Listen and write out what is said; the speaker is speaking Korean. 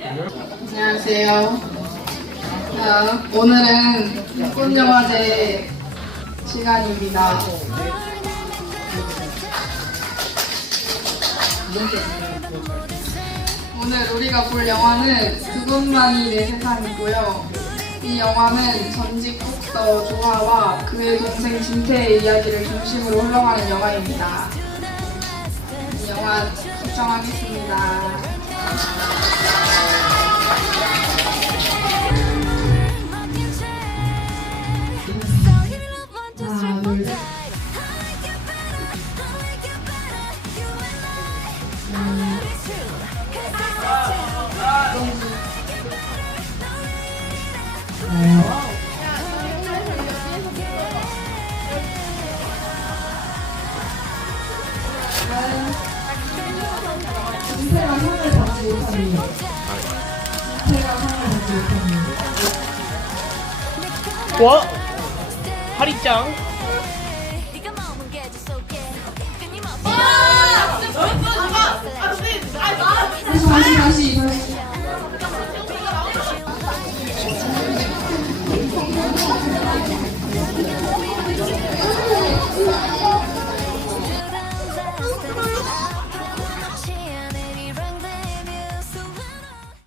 안녕하세요. 자, 오늘은 꽃영화제 시간입니다. 오늘 우리가 볼 영화는 그것만이 내 세상이고요. 이 영화는 전직 복서 조화와 그의 동생 진태의 이야기를 중심으로 흘러가는 영화입니다. 이 영화 시청하겠습니다. 못하니 와 파리짱